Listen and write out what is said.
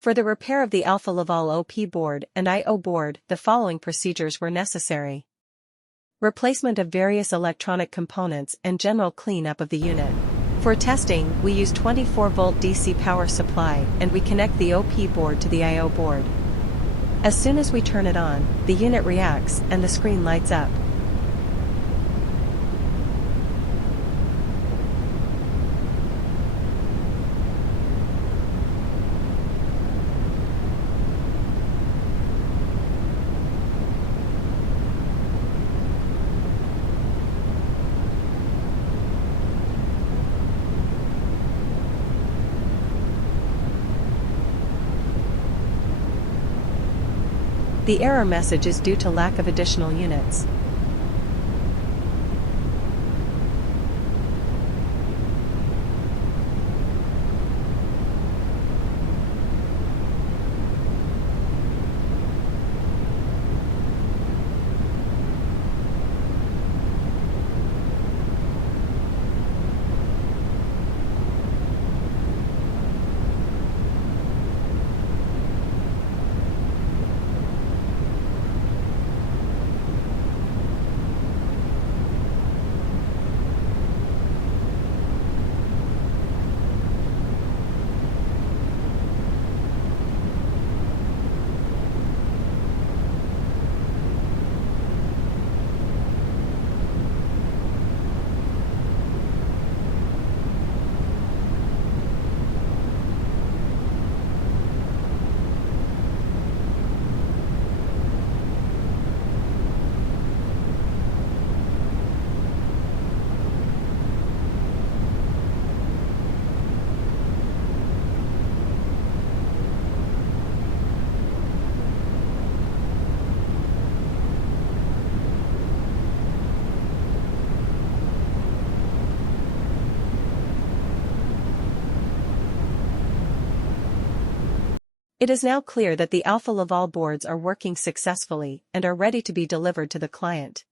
For the repair of the Alfa Laval OP board and I/O board, the following procedures were necessary. Replacement of various electronic components and general cleanup of the unit. For testing, we use 24-volt DC power supply and we connect the OP board to the I/O board. As soon as we turn it on, the unit reacts and the screen lights up. The error message is due to lack of additional units. It is now clear that the Alfa Laval boards are working successfully and are ready to be delivered to the client.